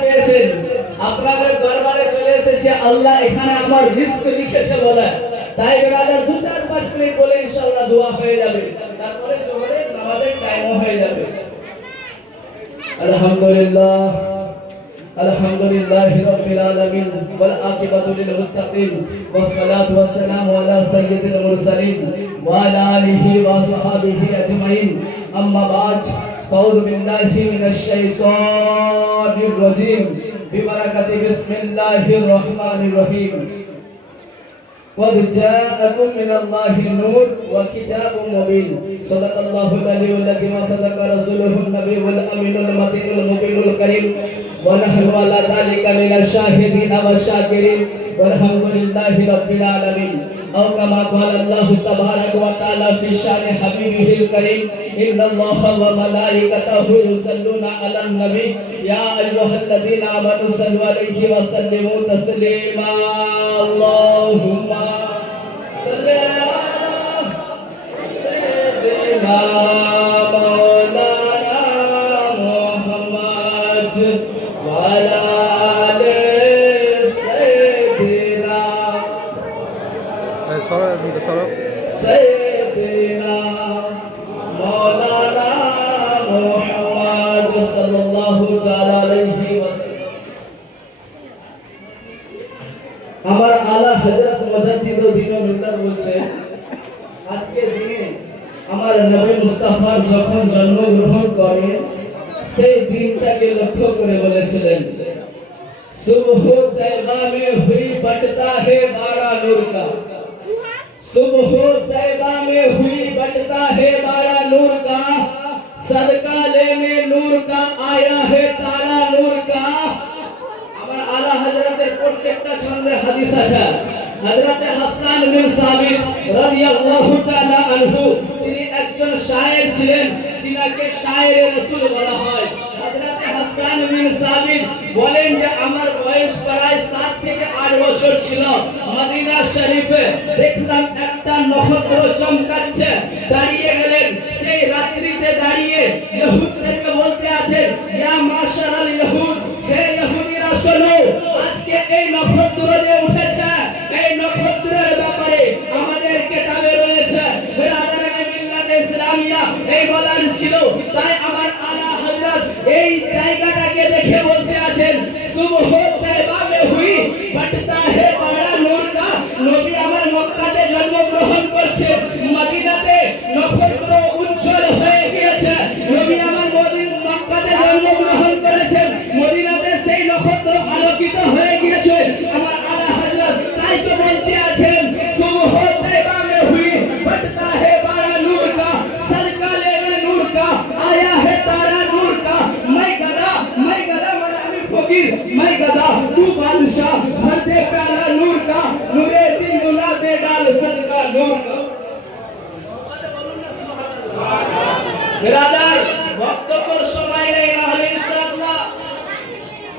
পেয়েছেন, আপনাদের দরবারে চলে এসেছে, আল্লাহ এখানে আমার রিস্ক লিখেছে বলে, তাই ব্রাদার 2-4-5 মিনিট বলে ইনশাআল্লাহ দোয়া হয়ে যাবে, তারপরে জোহরের নামাজের টাইমও হয়ে যাবে। আলহামদুলিল্লাহ আলহামদুলিল্লাহি রাব্বিল আলামিন ওয়াল আকিবাতু লিল মুত্তাকিন ওয়াস সালাতু ওয়াস সালামু আলা সাইয়্যিদিল মুরসালিন ওয়া আলা আলিহি ওয়া সাহবিহি আজমাইন, আম্মা বা'দ, আউযু বিল্লাহি মিনাশ শাইতানির রাজীম, বিবারাকাতি বিসমিল্লাহির রহমানির রহিম। قد جاءكم من الله نور وكتاب مبين صدق الله العلي العظيم وصدق رسوله النبي الأمين المتين المبين الكريم ونحن على ذلك من الشاهدين والشاكرين والحمد لله رب العالمين أو كما قال الله تبارك وتعالى في شأن حبيبه الكريم إن الله وملائكته يصلون على النبي يا أيها الذين آمنوا صلوا عليه وسلموا تسليما اللهم صل على سيدنا مولانا محمد وعلى آل سيدنا سيدنا مولانا محمد صلى الله تعالى عليه وسلم। আমার আলা হযরত মুজাদ্দিদ দ্বীন মিল্লাত বলছেন, আজকে দিনে আমার নবী মুস্তাফার যখন জন্মগ্রহণ করেন সেই দিনটাকে লক্ষ্য করে বলেছিলেন, सुबह तैबा में हुई बटता है बारा नूर का, सुबह तैबा में हुई बटता है बारा नूर का, सदका लेने नूर का आया है तारा नूर का। আমার আলা হযরতের প্রত্যেকটা ছন্দে হাদিস আছে। হযরতে হাসান বিন সাবিত রাদিয়াল্লাহু তাআলা আনহু, তিনি একজন শায়ের ছিলেন, যিনাকে শায়ের রাসূল বলা হয়। হযরতে হাসান বিন সাবিত বলেন যে আমার বয়স প্রায় 7 থেকে 8 বছর ছিল, মদিনা শরীফে দেখলাম একটা নক্ষত্র চমকাচ্ছে, দাঁড়িয়ে গেলেন, সেই রাত্রিতে দাঁড়িয়ে ইহুদদেরকে বলতে আছেন, ইয়া মাশারাল ইহুদ, হে ইহুদিরা শোনো, আজকে এই নক্ষত্র যে উঠেছে, এই নক্ষত্রের ব্যাপারে আমাদের কিতাবে রয়েছে, বিরাদারানে মিল্লাত ইসলামিয়া এই বলার ছিল। তাই আমার আলা হযরত এই জায়গাটাকে দেখে বলতে আছেন, সুবহ তৈবা মে হুই বটতা হে বারা নূর কা, নবী আমার মক্কাতে জন্মগ্রহণ করছে, মদিনাতে নক্ষত্র উজ্জ্বল হয়ে গিয়েছে, নবী আমার মক্কাতে জন্মগ্রহণ করেছেন, মদিনাতে সেই নক্ষত্র আলোকিত হয়ে গিয়েছে। আমার আলা হযরত তাই তো বলতে আছেন, সুবহ তৈবা মে হুই বটতা হে বারা নূর কা, সদকা লেনে নূর কা আয়া হে তারা নূর কা। मैं गदा মানে আমি ফকির, मैं गदा तू बादशाह, भर दे प्याला नूर का, नूरे दिन गुना दे डाल सदका नूर का। बिरादर বক্তব্যের সময় নেই, না হলে ইনশাআল্লাহ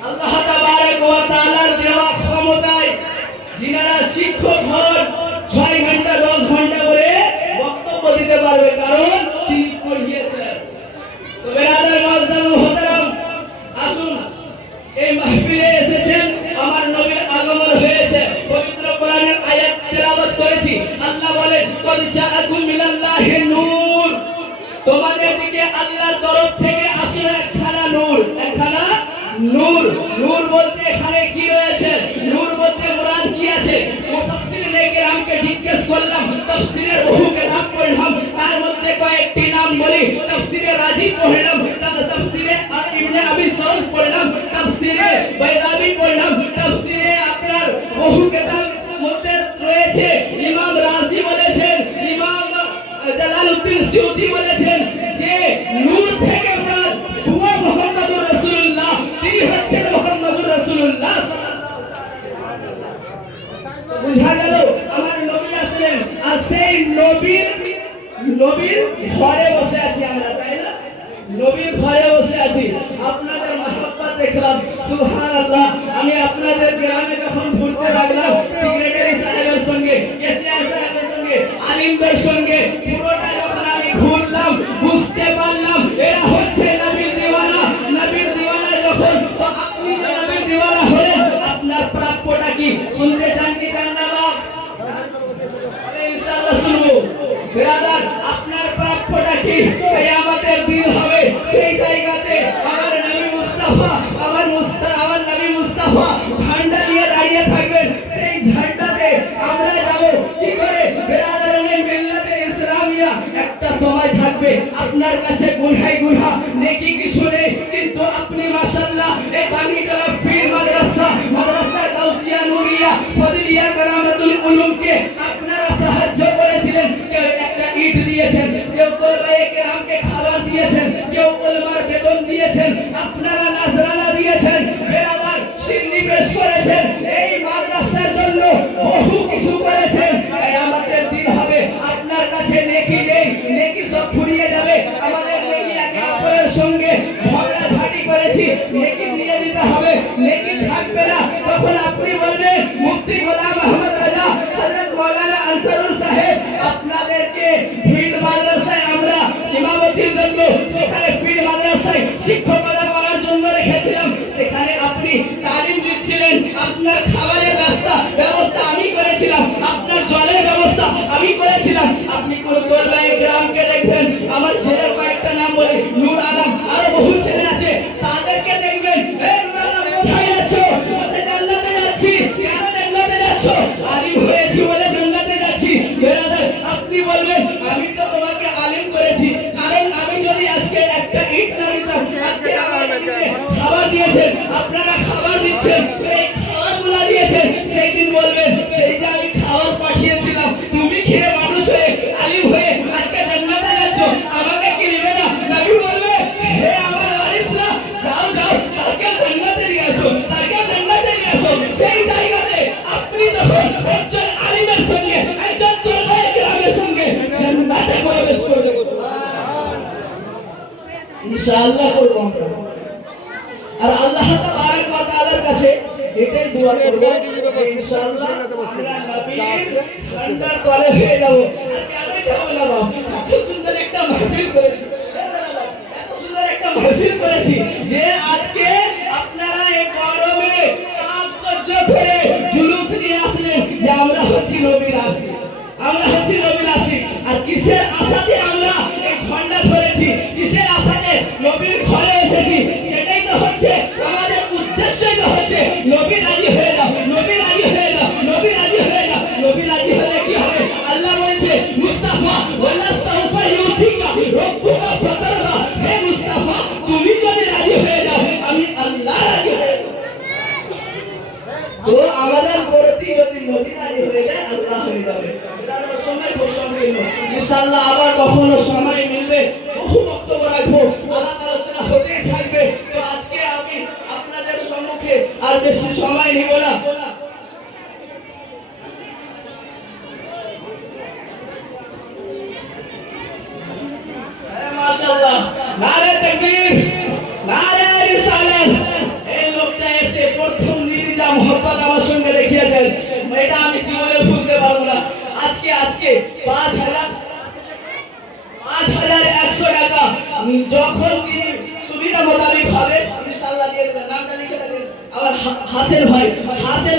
আল্লাহ তাবারক ওয়া তাআলার দেওয়া ক্ষমতায় যিনারা শিক্ষক হন 6 ঘন্টা 10 ঘন্টা করে বক্তব্য দিতে পারবে, কারণ তিনি পড়িয়েছেন। তো বিরাদর মুআজ্জাম মুহতারাম, আসুন এই মাহফিলে এসেছেন, আমার নবীর আগমন হয়েছে, পবিত্র কোরআনের আয়াত তেলাওয়াত করেছি। আল্লাহ বলেন, কদ জাআকুম মিনাল্লাহি নূর, তোমাদের দিকে আল্লাহর তরফ থেকে আসলে একখানা নূর, একখানা নূর। নূর বলতে এখানে কি রয়েছে, নূর বলতে মুরাদ কি আছে? মুফাসসিরিনে কেরামকে জিজ্ঞেস করলাম, তাফসীরের বহু কিতাব পড়লাম, তার মধ্যে কয়েকটি নাম বলি। তাফসীরে রাজি পড়লাম, তাফসীরে ইবনে আবি সাউদ পড়লাম, তাফসীরে বাইদাবি পড়লাম, তাফসীরে আপনার বহু কিতাব মধ্যে রয়েছে। ইমাম রাজি বলেছেন, ইমাম জালালউদ্দিন সিউতি বলেছেন যে নূর থেকে মুরাদ হুয়া মুহাম্মাদুর রাসূলুল্লাহ, তিনি হচ্ছেন মুহাম্মাদুর রাসূলুল্লাহ। বুঝা গেল আমার নবী আসলেন, আর সেই নবীর ঘরে বসে আছি আমরা, তাই না? নবীর ঘরে বসে আছি, আপনাদের মহব্বত দেখলাম, সুবহানাল্লাহ। আমি আপনাদের গ্রামে যখন ঘুরতে লাগলাম, সেক্রেটারি সাহেবের সঙ্গে, কেশিয়ার সাহেবের সঙ্গে, আলিমদের সঙ্গে, পুরোটা যখন আমি ঘুরলাম, বুঝতে পারলাম এরা হচ্ছে নবীর দিওয়ানা। নবীর দিওয়ানা যখন, তো আপনি মুস্তাফা ঝান্ডা নিয়ে দাঁড়িয়ে থাকবেন, সেই ঝান্ডাতে আমরা যাব কি করে? বেরাদারানে মিল্লাতে ইসলামিয়া একটা সময় থাকবে আপনার কাছে গুনহাই গুনহা নেকি কিছু নেই, কিন্তু আপনি মাশাআল্লাহ এই পানিটোলা ফির মাদ্রাসা গাউসিয়া নুরিয়া ফজলিয়া কারামাতুল উলুমকে আপনারা সাহায্য করেছিলেন। কেউ একটা ইট দিয়েছেন, কেউ কোরবায়ে কেরামকে খাবার দিয়েছেন, কেউ উলমার বেতন দিয়েছেন, আপনারা নাজরানা দিয়েছেন, বেরাদার শিরনি পেশ করেছেন, এই মাদ্রাসার জন্য বহু কিছু করেছেন। আমাদের দিন হবে আপনার কাছে নেকি নেই, নেকি সব ফুরিয়ে যাবে। আমাদের নেকি একে অপরের সঙ্গে ঝগড়াঝাটি করেছি, নেকি দিয়ে দিতে হবে, নেকি থাকবে না। তখন আপনি বলবেন মুফতি গোলাম আহমদ রাজা হযরত মাওলানা আনসারুল সাহেব আপনাদেরকে ফিল্ড মাদ্রাসায় আমরা ইমামতির জন্য, সেখানে ফিল্ড মাদ্রাসায় শিক্ষকতা করার জন্য রেখেছিলাম, সেখানে আপনি তালিম দিচ্ছিলেন, আপনার খাবারের ব্যবস্থা আমি করেছিলাম, আপনার জলের ব্যবস্থা আমি করেছিলাম। আপনি কোন কোরবায়ে গ্রামকে দেখবেন, আমার ছেলের কয়েকটা নাম বলি, নূর আলম, আরো বহু ছেলে আছে, তাদেরকে দেখবেন, এই নূর আলম কোথায় যাচ্ছ? বলছে জান্নাতে যাচ্ছি। কেন জান্নাতে যাচ্ছ? আলিম হয়েছি বলে জান্নাতে যাচ্ছি। বেরাদার আপনি বলবেন আমি তো তোমাকে আলিম করেছি, কারণ আমি যদি আজকে একটা ইট না দিতাম, আজকে আমাদেরকে খাবার দিয়েছেন, আপনারা খাবার দিচ্ছেন, এই খাবারগুলো দিয়েছেন, সেই দিন বলবেন সেই যে আমি খাবার পাঠিয়েছিলাম, তুমি খেয়ে মানুষ হয়ে আলিম হয়ে আজকে জান্নাতে যাচ্ছ, আমাকে কি নেবে না? নবী বলবে হে আমার ওয়ারিসরা, যাও যাও তাকে জান্নাতে নিয়ে আসো, তাকে জান্নাতে নিয়ে আসো। সেই জায়গাতে আপনি তখন একজন আলিমের সঙ্গে, একজন কোরবায়ে কেরামের সঙ্গে জান্নাতে প্রবেশ করবে। ইনশাআল্লাহ করব আমরা। আর আল্লাহ তাবারক ওয়া তাআলার কাছে এটাই দোয়া করব, ইনশাআল্লাহ আমরা নবীর ঠান্ডার তলে হয়ে যাব। আর কেন যাব না বাবা? এত সুন্দর একটা মাহফিল করেছি, এত সুন্দর একটা মাহফিল করেছি যে আজকে আপনারা এই গরমে তাপ সহ্য করে জুলুস নিয়ে আসলেন যে আমরা হচ্ছি নবীর আশিক, আমরা হচ্ছি নবীর আশিক। আর কিসের আশাতে আমরা এই ঝান্ডা ধরেছি, কিসের আশাতে নবীর ঘরে এসেছি? সেটাই তো হচ্ছে আমাদের উদ্দেশ্যই তো হচ্ছে নবী রাজি হয়ে যাও, নবী রাজি হয়ে যাও, নবী রাজি হয়ে যাও। নবী রাজি হলে কি হবে? আল্লাহ বলছে মুস্তাফা ওয়ালা সাউফা ইউতিকা রাব্বুকা ফাতারদা, হে মুস্তাফা তুমি যদি রাজি হয়ে যাও আমি আল্লাহ রাজি হয়ে যাব। তো আমাদের প্রতি যদি নবী রাজি হয়ে যায় আল্লাহ হয়ে যাবে। এটার সময় খুব সংকীর্ণ, ইনশাআল্লাহ আবার কখনো সময় মিলবে বহু বক্তব্য রাখবো, আলাপ আলোচনা হতেই থাকবে। তো আজকে আমি আপনাদের সম্মুখে আর বেশি সময় নিব না। মাশাআল্লাহ, নারে তাকবীর, নারে রিসালাত। এই লোকটা এসে প্রথম দিনই যা মোহব্বত আমার সঙ্গে দেখিয়েছেন, এটা আমি জীবনে ভুলতে পারবো না। আজকে ৫,১০০ টাকা যখন তিনি সুবিধা মোতাবেক হবে ইনশাআল্লাহ দিয়ে দেবেন। নামটা লিখে রাখেন আমার হাসেন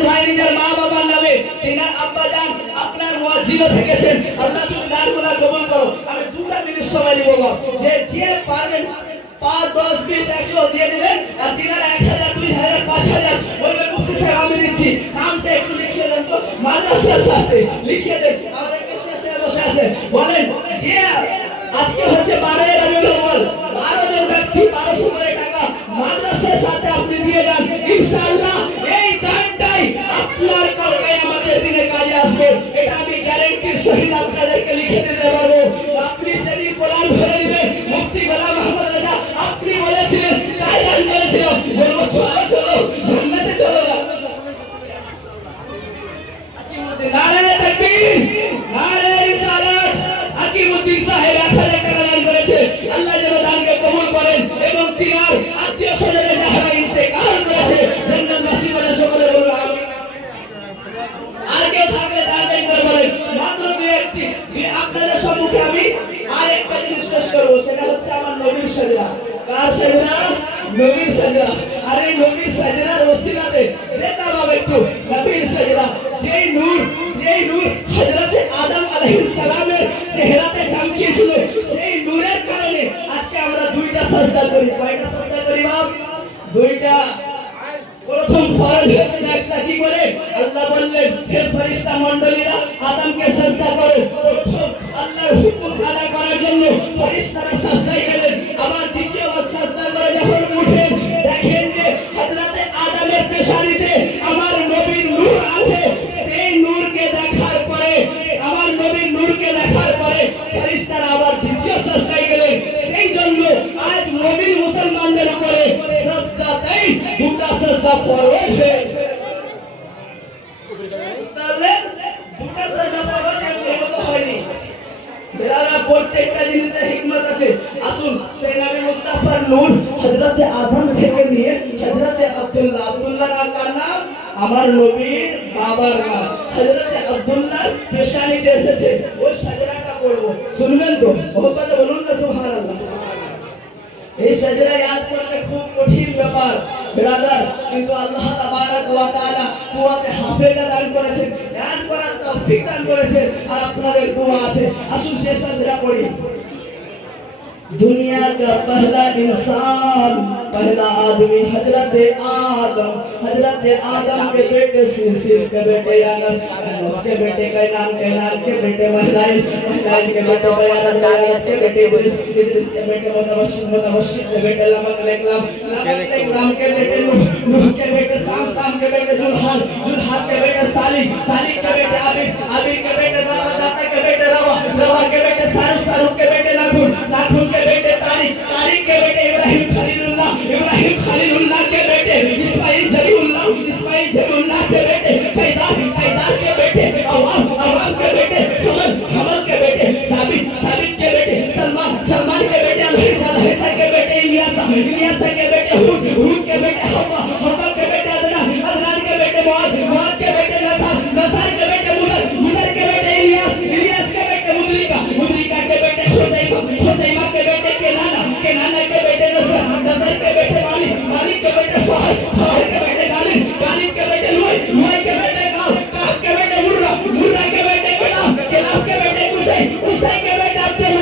ভাই নিজের মা বাবার নামে, তিনার আব্বা জান আপনার মুয়াজ্জিনও থেকেছেন। আল্লাহ তুমি দানগুলো কবুল করো। আমি 2টা মিনিট সময় নিব, যে পারবেন 5, 10, 20, 100 দিয়ে দিবেন। আর যিনারা 1000, 2000, 5000 বলবেন মুফতি সাহেব আমি দিচ্ছি, নামটা একটু লিখিয়ে দেন তো, মাদ্রাসার সাথে লিখিয়ে দেন। আমাদেরকে শেষে বসে আছে বলেন যে আজকে হচ্ছে 12 রবিউল আউয়াল, 12 জন ব্যক্তি 1200 করে টাকা মাদ্রাসার সাথে আপনি দিয়ে যান, ইনশাআল্লাহ এই দানটাই আপনার কালকে আমাদের দিনে কাজে আসবে। এটা আমি গ্যারান্টির সহিত আপনাদেরকে লিখে দিতে পারবো। আপনি সেদিন কোরআন ধরে নেবেন, মুফতি গোলাম আহমদ রাজা আপনি বলেছিলেন, তাই দান করেছিলাম, বলবো চলো চলো জান্নাতে চলো না। নারে তাকবীর, নারে রিসালাত। হাকিমউদ্দিন সাহেব 1000 টাকা দান করেছে, আল্লাহ যেন দানকে কবুল করেন এবং তিনার আত্মীয় স্বজনে যারা ইন্তেকাল করেছে জান্নাতবাসী করে সকলে বলুন আমিন। আর কেউ থাকলে দান করে বলেন, মাত্র আপনাদের সম্মুখে আমি আর একটা জিনিস পেশ করব, সেটা হচ্ছে আমার নবীর সাজদা। কার সাজদা? নবীর সাজদা। আর এই নবীর সাজদার ওসিলাতে দেখা পাবে একটু নবীর সাজদা। যেই নূর হযরতে আদম আলাইহিস সালামের চেহারাতে চমকিয়েছিল, সেই নূরের কারণে আজকে আমরা 2টা সাজদা করি। কয়টা সাজদা করি বাপ? 2টা। প্রথম ফরজ হয়েছিল একটা, কি করে? আল্লাহ বললেন হে ফেরেশতা মণ্ডলীরা আদমকে সিজদা করো। প্রথম আল্লাহর হুকুম আদায় করার জন্য ফেরেশতারা সিজদায় গেলেন। আবার দ্বিতীয়বার সিজদা করে যখন উঠেন দেখেন যে হযরতে আদমের পেশানিতে আমার নবীর নূর আছে। সেই নূরকে দেখার পরে, আমার নবীর নূরকে দেখার পরে ফেরেশতারা আবার দ্বিতীয় সিজদায় গেলেন। সেই জন্য আজ মুমিন মুসলমানদের উপরে সিজদাতেই দুটো সিজদা ফরজ হয়েছে। তাহলে দুটো সিজদা ফরজ এমনি হয়নি। বেরালা প্রত্যেকটা জিনিসের হিকমত আছে। আসুন সেই নবী মুস্তাফার নূর হযরতে আদম থেকে নিয়ে হযরতে আব্দুল্লাহ কার নাম, আমার নবীর বাবার নাম হযরতে আব্দুল্লাহর পেশানিতে এসেছে। ওই সাজদাটা করব, শুনবেন তো? মোহব্বতে বলুন না সুবহানাল্লাহ। এই সাজদা ইয়াদ করতে খুব কঠিন ব্যাপার ব্রাদার, কিন্তু আল্লাহ তাবারক ওয়া তাআলা কুওয়াতে হাফেজা দান করেছেন, ইয়াদ করার তৌফিক দান করেছেন, আর আপনাদের দোয়া আছে। আসুন শেষ সাজদা করি। दुनिया का पहला इंसान, पहला आदमी हजरत आदम के बेटे शीश के बेटे यानस के बेटे कैनान के बेटे महलाइल के बेटे बयान के बेटे इद्रिस के बेटे मुतवशिर के बेटे लमक के बेटे नूह के बेटे साम के बेटे जुल्हाल के बेटे सालिक के बेटे आबिद के बेटे दाता के बेटे रवा के बेटे सारू के बेटे नाखून के बेटे तारिक के बेटे इब्राहिम खलीलुल्लाह के बेटे इस्माइल जबीउल्लाह के बेटे पैदार के बेटे अवाम के बेटे हमल के बेटे साबित के बेटे सलमान के बेटे अलहिसा के बेटे इलियासा के बेटे हुद के बेटे हवा के बेटे अदनान के बेटे मुआद के बेटे नसार के बेटे मुदर के बेटे इलियास के बेटे मुद्रिका के बेटे हुसैमा के बेटे केनाना के बेटे नसर के बेटे मालिक के बेटे फहर के बेटे गालिब के बेटे लुई के बेटे काफ के बेटे मुर्रा के बेटे किलाफ के बेटे कुसै के बेटे अब्दुल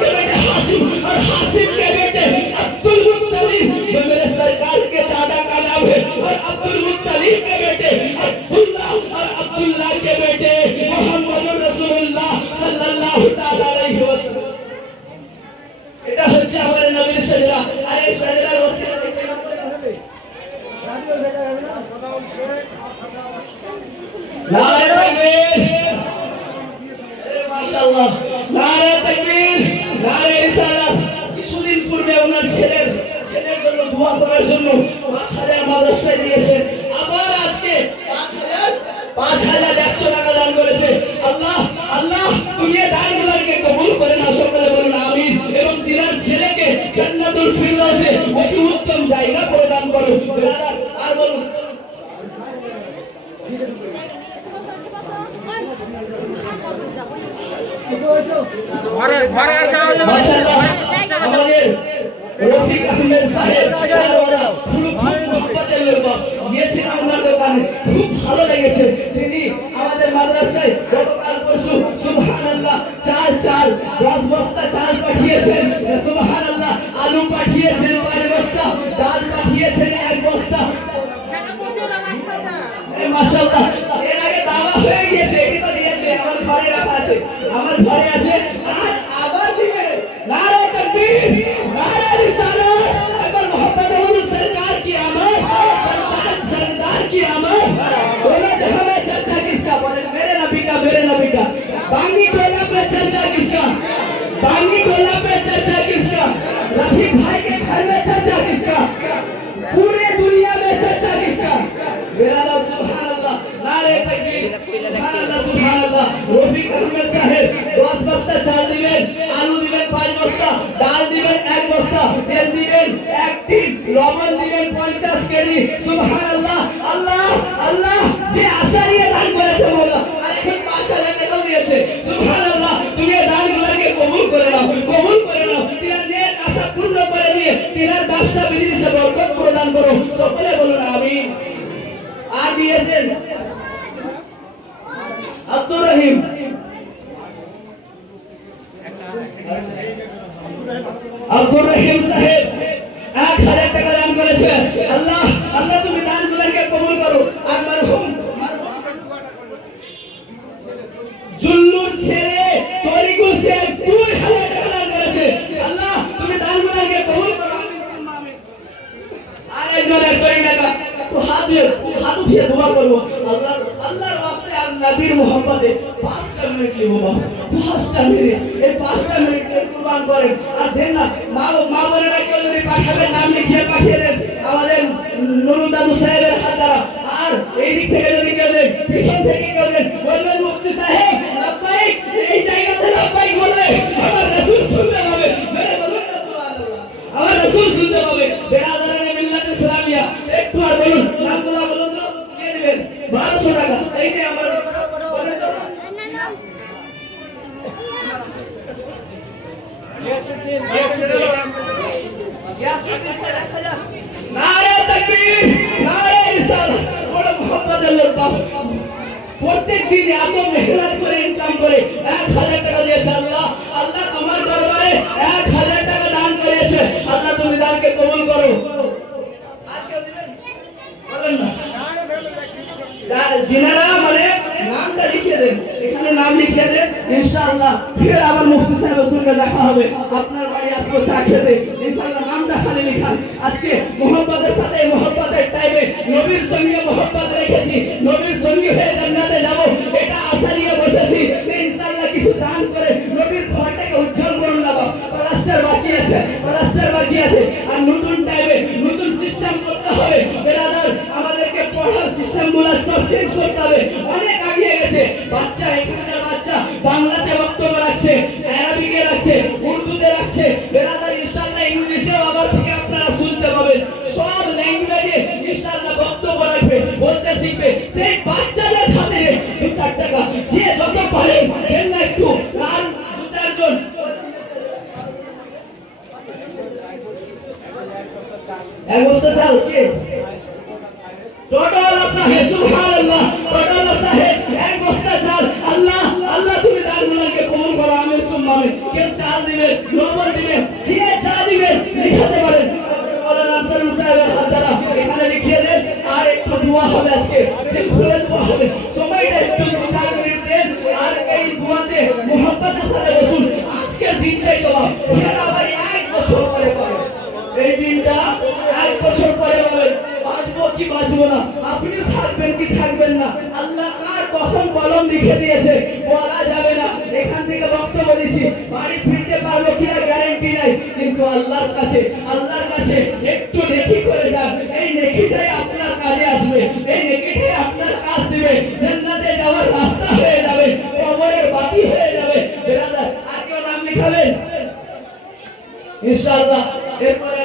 के बेटे हाशिम और हाशिम के बेटे अब्दुल मुत्तलिब, जो मेरे सरकार के दादा का नाम है, और अब्दुल मुत्तलिब के बेटे अब्दुल्लाह और अब्दुल्लाह के बेटे मुहम्मदुर রাসূলুল্লাহ সাল্লাল্লাহু তাআলা আলাইহি ওয়াসাল্লাম। এটা হচ্ছে আমাদের নবীর সাজদা। আর এই সাজদার ওসিলা দেখতে হবে। নারে তাকবীর, আরে মাশাআল্লাহ, নারে তাকবীর, নারে রিসালাত। কিছুদিন পূর্বে ওনার ছেলের জন্য দোয়া করার জন্য ৫,০০০ মাদ্রাসায় দিয়েছে। আবার আজকে ৫,১০০ টাকা দান করেছে। আল্লাহ তুমি এই দানগুলোকে কবুল করে নাও, সকলে বলুন আমিন। এবং তিনার ছেলেকে জান্নাতুল ফিরদাউসে অতি উত্তম জায়গা প্রদান করো। ব্রাদার আর বলুন। মাশাআল্লাহ, আমাদের রফিক আহমেদ সাহেব সারওয়ারা খুব মোহাম্মতের লোক গিয়েছিলাম ওনার দোকানে, খুব ভালো লেগেছে। তিনি আমাদের মাদ্রাসায় গতকাল পরশু সুবহানাল্লাহ চাল 10 বস্তা চাল পাঠিয়েছেন, সুবহানাল্লাহ আলু পাঠিয়েছেন 5 বস্তা, ডাল পাঠিয়েছেন 1 বস্তা। মাশাআল্লাহ, এর আগে দাওয়া হয়ে গিয়েছে, এটি তো দিয়েছে, আমার ঘরে রাখা আছে, আমার ঘরে আছে, আর আবার দিবে। নারে তাকবীর, নারে রিসালাত, একবার মোহাম্মদ রাসূল সরকার की आमद, सरदार की आमद। बोले तो हमें चर्चा किसका? बोले मेरे नबी का। बांगी टोला पे चर्चा किसका? रफीक भाई के घर में चर्चा किसका? पूरे दुनिया में चर्चा किसका? मेरा नाम सुभानअल्लाह, नारे तकबीर, सुभानअल्लाह। রফিক আহমেদ সাহেব 10 বস্তা চাল দিবেন, আলু দিবেন 5 বস্তা, ডাল দিবেন 1 বস্তা, তেল দিবেন 1 টিন, লবণ দিবেন 50 কেজি। সুবহানাল্লাহ, আল্লাহ যে আশা নিয়ে দান করেছে মোলা, আর এখন ৫,০০০ টাকা দিয়েছে। সুবহানাল্লাহ, তুমি এই দানগুলোকে কবুল করে নাও। তিনার নেক আশা পূর্ণ করে দিয়ে তিনার ব্যবসা বিজনেসে বরকত প্রদান করো, সকলে বলুন আমিন। আর দিয়েছেন আব্দুর রহিম সাহেব ১,০০০ টাকা দান করেছেন। আল্লাহ একটু হাত উঠিয়ে দোয়া করবো আল্লাহর ওয়াস্তে আর নবীর মোহাম্মদে 5টা মিনিট লিখবো বাবা, 5টা মিনিট, এই 5টা মিনিট কুরবান করেন আর দেন না। মা বোনেরা কেউ যদি পাঠাবেন নাম লিখিয়ে পাঠিয়ে দেন আমাদের নুরুল দাদু সাহেবের হাত দ্বারা। আর এই দিক থেকে যদি কেউ দেন, পিছন থেকে কেউ দেন, বলবেন মুফতি সাহেব লাব্বাইক, এই জায়গাতে লাব্বাইক বলবে, আমার রাসূল শুনতে পাবে, মেরে বলুন না সুবহানাল্লাহ, আমার রাসূল শুনতে পাবে। বেরাদারানে মিল্লাত ইসলামিয়া একটু আর বলুন, নামগুলো বলুন তো, দিয়ে দিবেন 1200 টাকা। এই যে আমার বলেন তো নারে তাকবীর, নারে রিসালাত, বড় মুহাম্মদের লোক বাবা। প্রত্যেক দিন এত মেহনত করে ইনকাম করে 1000 টাকা দিয়েছে আল্লাহ। আল্লাহ তোমার দরবারে 1000 টাকা দান করেছে। আল্লাহ তুমি দানকে কবুল করো। আর কেউ দিবেন বলেন না, জিনারা মানে নামটা লিখে দেন, এখানে নাম লিখে দেন, ইনশাআল্লাহ ফির আবার মুফতি সাহেবের সঙ্গে দেখা হবে। আপনার বাড়ি আসবো চা খেতে, ইনশাআল্লাহ নামটা খালি লিখান। আজকে মোহাম্মদের সাথে মোহাম্মদের টাইমে নবীর সঙ্গে মোহাম্মদ রেখেছি, নবীর সঙ্গী হয়ে জান্নাতে যাব, এটা আশা নিয়ে বসেছি। ইনশাআল্লাহ কিছু দান করে নবীর ঘরটাকে উজ্জ্বল করুন না বাবা। প্লাস্টার বাকি আছে, প্লাস্টার বাকি আছে, আর নতুন টাইমে নতুন সিস্টেম করতে হবে। বেরাদার আমাদেরকে পড়ার সিস্টেমগুলো সব চেঞ্জ করতে হবে, অনেক আগিয়ে গেছে। বাচ্চা এখানকার বাচ্চা বাংলাতে বক্তব্য রাখছে, আরবিতে রাখছে, উর্দুতে রাখছে। বেরাদার ইনশাআল্লাহ ইংলিশেও আবার থেকে আপনারা শুনতে পাবেন, সব ল্যাঙ্গুয়েজে ইনশাআল্লাহ বক্তব্য রাখবে, বলতে শিখবে। সেই বাচ্চাদের খাতিরে 2-4 টাকা যে যত পারেন দেন না একটু, আর 2-4 জন এক বস্তা চাল কে টোটাল সাহেব, সুবহানাল্লাহ, টোটাল সাহেব এক বস্তা চাল। আল্লাহ আল্লাহ তুমি দানগুলোকে কবুল করো, আমিন সুম্মা আমিন। কে চাল দিবেন, লবণ দিবেন, যে চা দিবেন লিখাতে পারেন, মাওলানা আফসার সাহেবের হাত দ্বারা এখানে লিখিয়ে দেন। আর একটু দোয়া হবে, আজকে খুলে দোয়া হবে, সময়টা একটু 2-4 মিনিট দেন। আর এই দোয়াতে মুহাম্মদের সাথে বসুন। আজকের দিনটাই তো ফের আবার 1 বছর পরে পাবেন, এই দিনটা 1 বছর পরে পাবেন। বাঁচবো কি বাঁচবো না, আপনি থাকবেন কি থাকবেন না, আল্লাহ কার কখন কলম লিখে দিয়েছে বলা যাবে না। এখান থেকে বক্তব্য দিচ্ছি, বাড়ি ফিরতে পারবো কিনা গ্যারান্টি নাই, কিন্তু আল্লাহর কাছে একটু নেকি করে যান। এই নেকিটাই আপনার কাজে আসবে, এই নেকিটাই আপনার কাজ দিবে, জান্নাতে যাওয়ার রাস্তা হয়ে যাবে, কবরের বাতি হয়ে যাবে। বেরাদার আর কেউ নাম লিখাবেন ইনশাআল্লাহ। এরপরে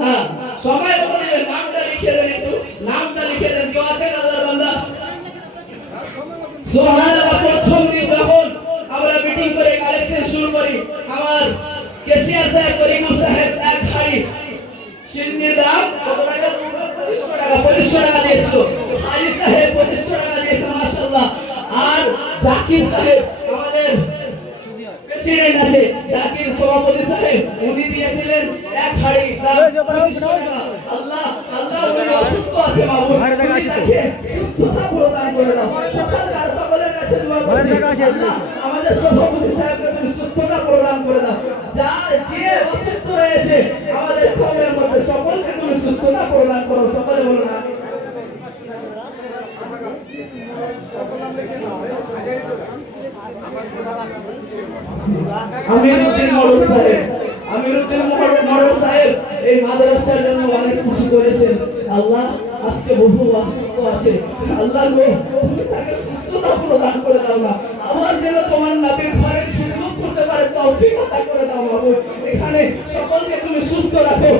হ্যাঁ সময় বলে দিবেন, নামটা লিখে দেন, একটু নামটা লিখে দেন। কেউ আছেন আল্লাহর বান্দা? সুবহানাল্লাহ। প্রথম দিন যখন আমরা মিটিং করে কালেকশন শুরু করি, আমার কেশিয়ার সাহেব করিমুল সাহেব এক হাড়ি সিন্নির দাম কত টাকা? 2500 টাকা দিয়েছিল। হাজি সাহেব 2500 টাকা দিয়েছেন, মাশাআল্লাহ। আর জাকির সাহেব আমাদের প্রেসিডেন্ট আছে, জাকির সভাপতি সাহেব, উনি দিয়েছিলেন এক হাড়ি 2500 টাকা। আল্লাহ আল্লাহ উনি অসুস্থ আছে, মাবুদ সুস্থতা প্রদান করে দাও। সকালকার সকলের কাছে দোয়া করছি, আল্লাহ আমাদের সভাপতি সাহেবকে তুমি সুস্থতা প্রদান করে দাও। যা যে অসুস্থ রয়েছে আমাদের কওমের মধ্যে সকলকে তুমি সুস্থতা প্রদান করো, সকলে বলুন আমিন। আমিরউদ্দিন মোড়ল সাহেব এই মাদ্রাসার জন্য অনেক কিছু করেছেন। আল্লাহ আজকে বহু অসুস্থ আছে, আল্লাহ গো তুমি তাকে সুস্থতা প্রদান করে দাও না, আবার যেন তোমার নবীর ঘরের খিদমত করতে পারে তৌফিক আতা করে দাও মাবুদ। এখানে সকলকে তুমি সুস্থ রাখো,